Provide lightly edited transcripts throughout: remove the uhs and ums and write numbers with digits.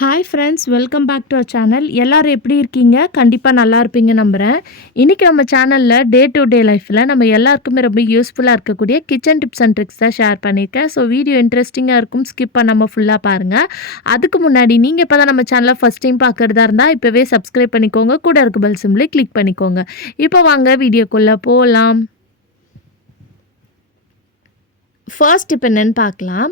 Hi friends, welcome back to our channel. எல்லோரும் எப்படி இருக்கீங்க? கண்டிப்பாக நல்லா இருப்பீங்க நம்புகிறேன். இன்றைக்கி நம்ம சேனலில் டே டு டே லைஃப்பில் நம்ம எல்லாருக்குமே ரொம்ப யூஸ்ஃபுல்லாக இருக்கக்கூடிய கிச்சன் டிப்ஸ் அண்ட் ட்ரிக்ஸ் தான் ஷேர் பண்ணியிருக்கேன். ஸோ வீடியோ இன்ட்ரெஸ்டிங்காக இருக்கும், ஸ்கிப் பண்ணாமல் ஃபுல்லாக பாருங்கள். அதுக்கு முன்னாடி நீங்கள் இப்போ தான் நம்ம சேனலை ஃபஸ்ட் டைம் பார்க்குறதா இருந்தால் இப்போவே சப்ஸ்கிரைப் பண்ணிக்கோங்க, கூட இருக்க பெல் சிம்பிளை கிளிக் பண்ணிக்கோங்க. இப்போ வாங்க வீடியோக்குள்ளே போகலாம். ஃபர்ஸ்ட் இப்போ என்னென்னு பார்க்கலாம்.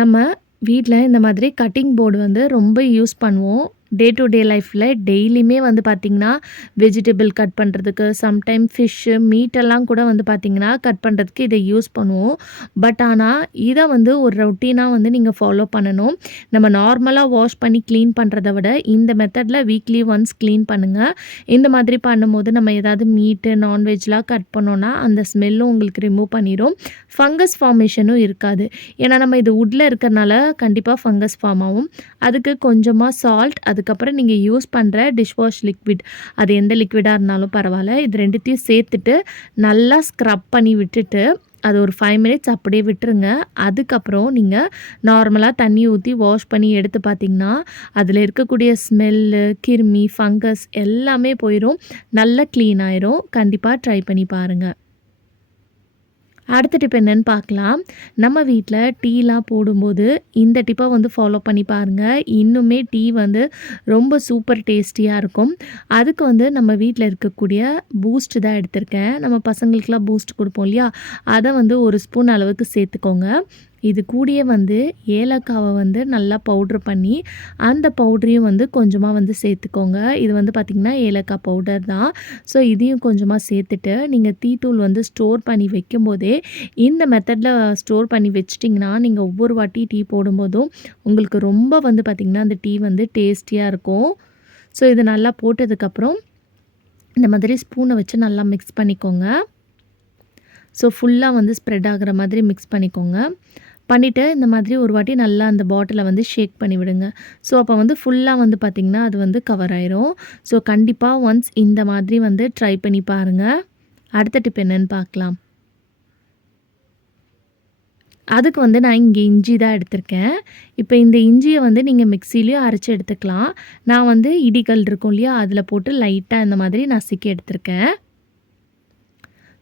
நம்ம வீட்டில் இந்த மாதிரி கட்டிங் போர்டு வந்து ரொம்ப யூஸ் பண்ணுவோம். டே டு டே லைஃப்பில் டெய்லியுமே வந்து பார்த்திங்கன்னா வெஜிடபிள் கட் பண்ணுறதுக்கு, சம்டைம் ஃபிஷ்ஷு மீட்டெல்லாம் கூட வந்து பார்த்திங்கன்னா கட் பண்ணுறதுக்கு இதை யூஸ் பண்ணுவோம். பட் ஆனால் இதை வந்து ஒரு ரொட்டீனாக வந்து நீங்கள் ஃபாலோ பண்ணணும். நம்ம நார்மலாக வாஷ் பண்ணி க்ளீன் பண்ணுறத விட இந்த மெத்தடில் வீக்லி ஒன்ஸ் க்ளீன் பண்ணுங்கள். இந்த மாதிரி பண்ணும்போது நம்ம ஏதாவது மீட்டு நான்வெஜ்லாம் கட் பண்ணோன்னா அந்த ஸ்மெல்லும் உங்களுக்கு ரிமூவ் பண்ணிடும். ஃபங்கஸ் ஃபார்மேஷனும் இருக்காது. ஏன்னா நம்ம இது வுட்டில் இருக்கிறனால கண்டிப்பாக ஃபங்கஸ் ஃபார்ம் ஆகும். அதுக்கு கொஞ்சமாக சால்ட், அதுக்கப்புறம் நீங்கள் யூஸ் பண்ணுற டிஷ்வாஷ் லிக்விட், அது எந்த லிக்விடாக இருந்தாலும் பரவாயில்ல, இது ரெண்டுத்தையும் சேர்த்துட்டு நல்லா ஸ்க்ரப் பண்ணி விட்டுட்டு அது ஒரு 5 மினிட்ஸ் அப்படியே விட்டுருங்க. அதுக்கப்புறம் நீங்கள் நார்மலாக தண்ணி ஊற்றி வாஷ் பண்ணி எடுத்து பார்த்திங்கன்னா அதில் இருக்கக்கூடிய ஸ்மெல்லு, கிருமி, ஃபங்கஸ் எல்லாமே போயிடும். நல்லா க்ளீன் ஆயிரும். கண்டிப்பாக ட்ரை பண்ணி பாருங்கள். அடுத்த டிப் என்னென்னு பார்க்கலாம். நம்ம வீட்டில் டீலாம் போடும்போது இந்த டிப்பை வந்து ஃபாலோ பண்ணி பாருங்கள். இன்னுமே டீ வந்து ரொம்ப சூப்பர் டேஸ்டியாக இருக்கும். அதுக்கு வந்து நம்ம வீட்டில் இருக்கக்கூடிய பூஸ்ட் தான் எடுத்திருக்கேன். நம்ம பசங்களுக்கெலாம் பூஸ்ட் கொடுப்போம் இல்லையா, அதை வந்து 1 ஸ்பூன் அளவுக்கு சேர்த்துக்கோங்க. இது கூடயே வந்து ஏலக்காவை வந்து நல்லா பவுட்ரு பண்ணி அந்த பவுட்ரையும் வந்து கொஞ்சமாக வந்து சேர்த்துக்கோங்க. இது வந்து பார்த்திங்கன்னா ஏலக்காய் பவுடர் தான். ஸோ இதையும் கொஞ்சமாக சேர்த்துட்டு நீங்கள் டீ தூள் வந்து ஸ்டோர் பண்ணி வைக்கும்போதே இந்த மெத்தடில் ஸ்டோர் பண்ணி வச்சிட்டிங்கன்னா நீங்கள் ஒவ்வொரு வாட்டி டீ போடும்போதும் உங்களுக்கு ரொம்ப வந்து பார்த்திங்கன்னா அந்த டீ வந்து டேஸ்டியாக இருக்கும். ஸோ இது நல்லா போட்டதுக்கப்புறம் இந்த மாதிரி ஸ்பூனை வச்சு நல்லா மிக்ஸ் பண்ணிக்கோங்க. ஸோ ஃபுல்லாக வந்து ஸ்ப்ரெட் ஆகிற மாதிரி மிக்ஸ் பண்ணிக்கோங்க. பண்ணிவிட்டு இந்த மாதிரி ஒரு வாட்டி நல்லா அந்த பாட்டிலை வந்து ஷேக் பண்ணி விடுங்க. ஸோ அப்போ வந்து ஃபுல்லாக வந்து பார்த்திங்கன்னா அது வந்து கவர் ஆயிரும். ஸோ கண்டிப்பாக ஒன்ஸ் இந்த மாதிரி வந்து ட்ரை பண்ணி பாருங்கள். அடுத்த டிப் என்னென்னு பார்க்கலாம். அதுக்கு வந்து நான் இங்கே இஞ்சி தான் எடுத்திருக்கேன். இப்போ இந்த இஞ்சியை வந்து நீங்கள் மிக்சிலையும் அரைச்சி எடுத்துக்கலாம். நான் வந்து இடிகல் இருக்கும் இல்லையா, அதில் போட்டு லைட்டாக இந்த மாதிரி நசுக்கி எடுத்திருக்கேன்.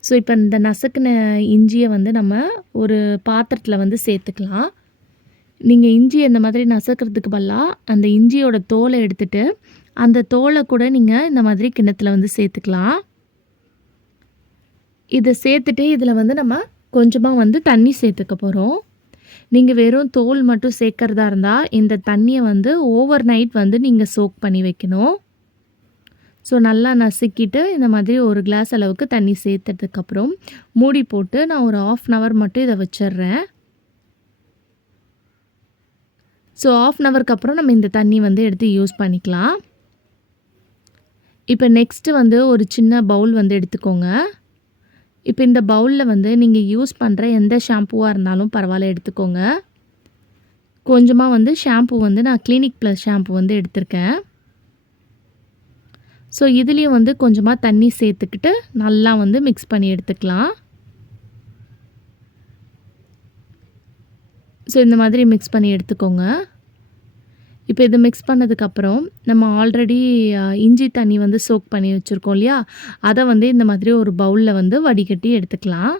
ஸோ இப்போ இந்த நசுக்குன இஞ்சியை வந்து நம்ம ஒரு பாத்திரத்தில் வந்து சேர்த்துக்கலாம். நீங்கள் இஞ்சி இந்த மாதிரி நசுக்கிறதுக்கு பதிலாக அந்த இஞ்சியோட தோலை எடுத்துகிட்டு அந்த தோலை கூட நீங்கள் இந்த மாதிரி கிண்ணத்தில் வந்து சேர்த்துக்கலாம். இதை சேர்த்துட்டு இதில் வந்து நம்ம கொஞ்சமாக வந்து தண்ணி சேர்த்துக்க போகிறோம். நீங்கள் வெறும் தோல் மட்டும் சேர்க்குறதா இருந்தால் இந்த தண்ணியை வந்து ஓவர் நைட் வந்து நீங்கள் சோக் பண்ணி வைக்கணும். ஸோ நல்லா நசுக்கிட்டு இந்த மாதிரி ஒரு கிளாஸ் அளவுக்கு தண்ணி சேர்த்ததுக்கப்புறம் மூடி போட்டு நான் ஒரு 1/2 அன் ஹவர் மட்டும் இதை வச்சிடுறேன். ஸோ 1/2 அன் ஹவருக்கு அப்புறம் நம்ம இந்த தண்ணி வந்து எடுத்து யூஸ் பண்ணிக்கலாம். இப்போ நெக்ஸ்ட்டு வந்து ஒரு சின்ன பவுல் வந்து எடுத்துக்கோங்க. இப்போ இந்த பவுலில் வந்து நீங்கள் யூஸ் பண்ணுற எந்த ஷாம்புவாக இருந்தாலும் பரவாயில்ல எடுத்துக்கோங்க. கொஞ்சமாக வந்து ஷாம்பு வந்து நான் கிளினிக் ப்ளஸ் ஷாம்பு வந்து எடுத்திருக்கேன். ஸோ இதுலேயும் வந்து கொஞ்சமாக தண்ணி சேர்த்துக்கிட்டு நல்லா வந்து மிக்ஸ் பண்ணி எடுத்துக்கலாம். ஸோ இந்த மாதிரி மிக்ஸ் பண்ணி எடுத்துக்கோங்க. இப்போ இதை மிக்ஸ் பண்ணதுக்கப்புறம் நம்ம ஆல்ரெடி இஞ்சி தண்ணி வந்து சோக் பண்ணி வச்சுருக்கோம் இல்லையா, அதை வந்து இந்த மாதிரி ஒரு பவுலில் வந்து வடிகட்டி எடுத்துக்கலாம்.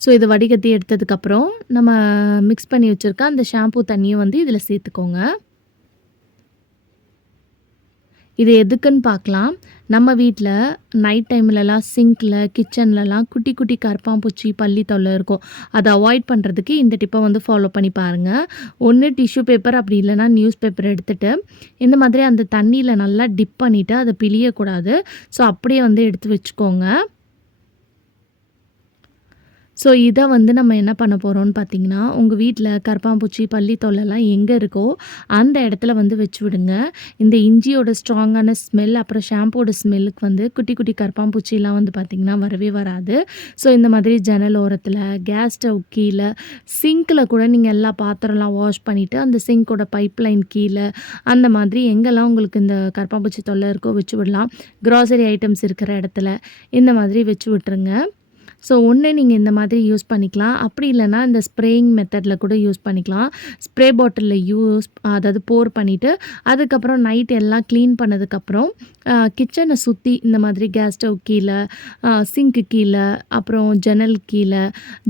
ஸோ இதை வடிகட்டி எடுத்ததுக்கப்புறம் நம்ம மிக்ஸ் பண்ணி வச்சுருக்க அந்த ஷாம்பூ தண்ணியும் வந்து இதில் சேர்த்துக்கோங்க. இது எதுக்குன்னு பார்க்கலாம். நம்ம வீட்டில் நைட் டைம்லலாம் சிங்க்கில், கிச்சன்லலாம் குட்டி குட்டி கரப்பான்பூச்சி, பல்லி தொல்லை இருக்கும். அதை அவாய்ட் பண்ணுறதுக்கு இந்த டிப்பை வந்து ஃபாலோ பண்ணி பாருங்கள். ஒன்று டிஷ்யூ பேப்பர், அப்படி இல்லைனா நியூஸ் பேப்பர் எடுத்துகிட்டு இந்த மாதிரி அந்த தண்ணியில் நல்லா டிப் பண்ணிவிட்டு அதை பிழியக்கூடாது. ஸோ அப்படியே வந்து எடுத்து வச்சுக்கோங்க. ஸோ இதை வந்து நம்ம என்ன பண்ண போகிறோம்னு பார்த்திங்கன்னா, உங்கள் வீட்டில் கரப்பான்பூச்சி, பல்லி தொல்லைலாம் எங்கே இருக்கோ அந்த இடத்துல வந்து வச்சு விடுங்க. இந்த இஞ்சியோட ஸ்ட்ராங்கான ஸ்மெல், அப்புறம் ஷாம்போட ஸ்மெல்லுக்கு வந்து குட்டி குட்டி கரப்பான்பூச்சிலாம் வந்து பார்த்திங்கன்னா வரவே வராது. ஸோ இந்த மாதிரி ஜன்னல் ஓரத்தில், கேஸ் ஸ்டவ் கீழே, சிங்க்கில் கூட நீங்கள் எல்லா பாத்திரம்லாம் வாஷ் பண்ணிவிட்டு அந்த சிங்க்கோட பைப் லைன் கீழே, அந்த மாதிரி எங்கெல்லாம் உங்களுக்கு இந்த கரப்பான்பூச்சி தொல்லை இருக்கோ வச்சு விடலாம். க்ராசரி ஐட்டம்ஸ் இருக்கிற இடத்துல இந்த மாதிரி வச்சு விட்டுருங்க. ஸோ ஒண்ணு நீங்க இந்த மாதிரி யூஸ் பண்ணிக்கலாம். அப்படி இல்லன்னா இந்த ஸ்ப்ரேயிங் மெத்தட்ல கூட யூஸ் பண்ணிக்கலாம். ஸ்ப்ரே பாட்டில்ல அதாவது போர் பண்ணிட்டு, அதுக்கப்புறம் நைட் எல்லாம் கிளீன் பண்ணதுக்கப்புறம், கிச்சன சுத்தி இந்த மாதிரி கேஸ் ஸ்டவ் கீழ, சிங்க்கு கீழ, அப்புறம் ஜன்னல் கீழ,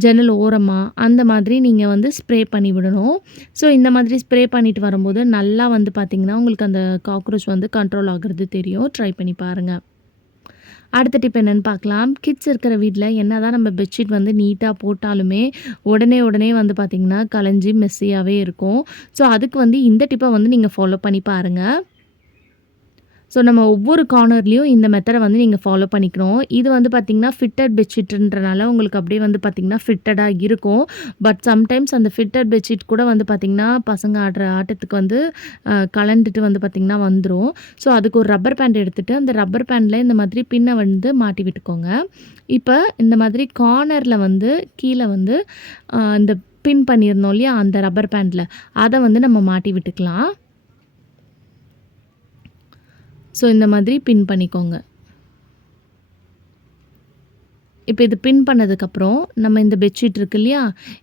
ஜன்னல் ஓரமா அந்த மாதிரி நீங்க வந்து ஸ்ப்ரே பண்ணி விடணும். ஸோ இந்த மாதிரி ஸ்ப்ரே பண்ணிட்டு வரும்போது நல்லா வந்து பார்த்தீங்கன்னா, உங்களுக்கு அந்த காக்ரோச் வந்து கண்ட்ரோல் ஆகுறது தெரியும். ட்ரை பண்ணி பாருங்க. அடுத்த டிப் என்னன்னு பார்க்கலாம். கிட்ஸ் இருக்கிற வீட்ல என்னதான் நம்ம பெட்ஷீட் வந்து நீட்டா போட்டாலுமே, உடனே வந்து பார்த்தீங்கன்னா, கலஞ்சி மெஸ்ஸியாவே இருக்கும். ஸோ அதுக்கு வந்து இந்த டிப்ப வந்து நீங்க ஃபாலோ பண்ணி பாருங்க. ஸோ நம்ம ஒவ்வொரு கார்னர்லேயும் இந்த மெத்தடை வந்து நீங்கள் ஃபாலோ பண்ணிக்கணும். இது வந்து பார்த்திங்கன்னா ஃபிட்டட் பெட்ஷீட்ன்றனால உங்களுக்கு அப்படியே வந்து பார்த்திங்கன்னா ஃபிட்டடாக இருக்கும். பட் சம்டைம்ஸ் அந்த ஃபிட்டட் பெட்ஷீட் கூட வந்து பார்த்திங்கன்னா பசங்க ஆடுற ஆட்டத்துக்கு வந்து கலண்டுட்டு வந்து பார்த்திங்கன்னா வந்துடும். ஸோ அதுக்கு ஒரு ரப்பர் பேண்ட் எடுத்துகிட்டு அந்த ரப்பர் பேண்டில் இந்த மாதிரி பின்னை வந்து மாட்டி விட்டுக்கோங்க. இப்போ இந்த மாதிரி கார்னரில் வந்து கீழே வந்து இந்த பின் பண்ணியிருந்தோம் இல்லையா அந்த ரப்பர் பேண்டில் அதை வந்து நம்ம மாட்டி விட்டுக்கலாம். ஸோ இந்த மாதிரி பின் பண்ணிக்கோங்க. இப்போ இது பின் பண்ணதுக்கப்புறம் நம்ம இந்த பெட்ஷீட் இருக்கு இல்லையா,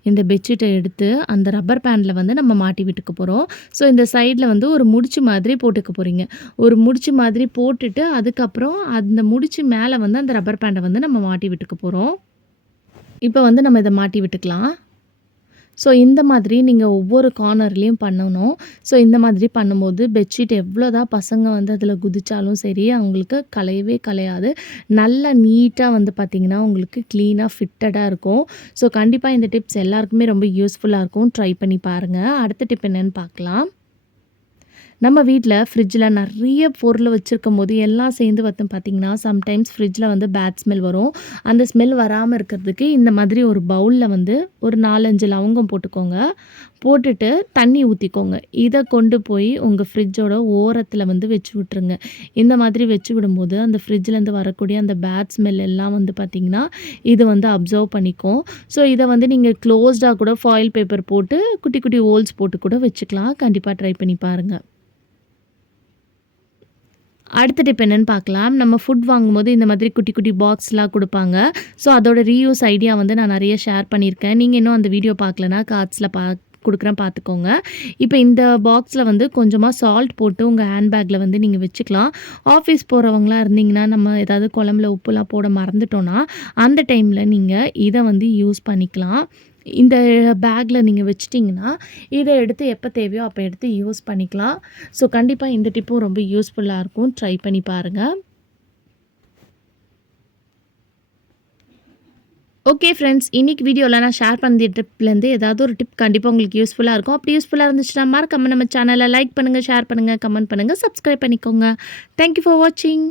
இந்த பெட்ஷீட்டை எடுத்து அந்த ரப்பர் பேண்டில் வந்து நம்ம மாட்டி விட்டுக்க போகிறோம். ஸோ இந்த சைடில் வந்து ஒரு முடிச்சு மாதிரி போட்டுக்க போகிறீங்க. ஒரு முடிச்சு மாதிரி போட்டுட்டு அதுக்கப்புறம் அந்த முடிச்சு மேலே வந்து அந்த ரப்பர் பேண்டை வந்து நம்ம மாட்டி விட்டுக்க போகிறோம். இப்போ வந்து நம்ம இதை மாட்டி விட்டுக்கலாம். ஸோ இந்த மாதிரி நீங்கள் ஒவ்வொரு கார்னர்லேயும் பண்ணணும். ஸோ இந்த மாதிரி பண்ணும்போது பெட்ஷீட் எவ்வளோதான் பசங்க வந்து அதில் குதிச்சாலும் சரி, அவங்களுக்கு கலையவே கலையாது. நல்லா நீட்டாக வந்து பார்த்திங்கன்னா, உங்களுக்கு க்ளீனாக ஃபிட்டடாக இருக்கும். ஸோ கண்டிப்பாக இந்த டிப்ஸ் எல்லாருக்குமே ரொம்ப யூஸ்ஃபுல்லாக இருக்கும். ட்ரை பண்ணி பாருங்கள். அடுத்த டிப் என்னென்னு பார்க்கலாம். நம்ம வீட்டில் ஃப்ரிட்ஜில் நிறைய பொருள் வச்சுருக்கும்போது எல்லாம் சேர்ந்து பார்த்திங்கன்னா சம்டைம்ஸ் ஃப்ரிட்ஜில் வந்து பேட் ஸ்மெல் வரும். அந்த ஸ்மெல் வராமல் இருக்கிறதுக்கு இந்த மாதிரி ஒரு பவுலில் வந்து ஒரு 4-5 லவங்கம் போட்டுக்கோங்க. போட்டுட்டு தண்ணி ஊற்றிக்கோங்க. இதை கொண்டு போய் உங்கள் ஃப்ரிட்ஜோட ஓரத்தில் வந்து வச்சு விட்ருங்க. இந்த மாதிரி வச்சு விடும்போது அந்த ஃப்ரிட்ஜ்லேருந்து வரக்கூடிய அந்த பேட் ஸ்மெல் எல்லாம் வந்து பார்த்திங்கன்னா இது வந்து அப்சர்வ் பண்ணிக்கும். ஸோ இதை வந்து நீங்கள் க்ளோஸ்டாக கூட ஃபாயில் பேப்பர் போட்டு குட்டி குட்டி ஹோல்ஸ் போட்டு கூட வச்சுக்கலாம். கண்டிப்பாக ட்ரை பண்ணி பாருங்கள். அடுத்த டிப் என்னென்னு பார்க்கலாம். நம்ம ஃபுட் வாங்கும்போது இந்த மாதிரி குட்டி குட்டி பாக்ஸ்லாம் கொடுப்பாங்க. ஸோ அதோட ரீயூஸ் ஐடியா வந்து நான் நிறைய ஷேர் பண்ணியிருக்கேன். நீங்கள் இன்னும் அந்த வீடியோ பார்க்கலனா கார்ட்ஸில் கொடுக்குறேன் பார்த்துக்கோங்க. இப்போ இந்த பாக்ஸில் வந்து கொஞ்சமாக சால்ட் போட்டு உங்கள் ஹேண்ட்பேக்கில் வந்து நீங்கள் வச்சுக்கலாம். ஆஃபீஸ் போகிறவங்களாம் இருந்தீங்கன்னா நம்ம ஏதாவது குழம்புல உப்புலாம் போட மறந்துட்டோன்னா அந்த டைமில் நீங்கள் இதை வந்து யூஸ் பண்ணிக்கலாம். இந்த பேக்கில் நீங்கள் வச்சிட்டிங்கன்னா இதை எடுத்து எப்போ தேவையோ அப்போ எடுத்து யூஸ் பண்ணிக்கலாம். ஸோ கண்டிப்பாக இந்த டிப்பும் ரொம்ப யூஸ்ஃபுல்லாக இருக்கும். ட்ரை பண்ணி பாருங்கள். ஓகே ஃப்ரெண்ட்ஸ், இன்றைக்கி வீடியோவில் நான் ஷேர் பண்ண டிப்லேருந்து ஏதாவது ஒரு டிப் கண்டிப்பாக உங்களுக்கு யூஸ்ஃபுல்லாக இருக்கும். அப்படி யூஸ்ஃபுல்லாக இருந்துச்சுன்னா மறக்காம நம்ம சேனலை லைக் பண்ணுங்கள், ஷேர் பண்ணுங்கள், கமெண்ட் பண்ணுங்கள், சப்ஸ்கிரைப் பண்ணிக்கோங்க. தேங்க்யூ ஃபார் வாட்சிங்.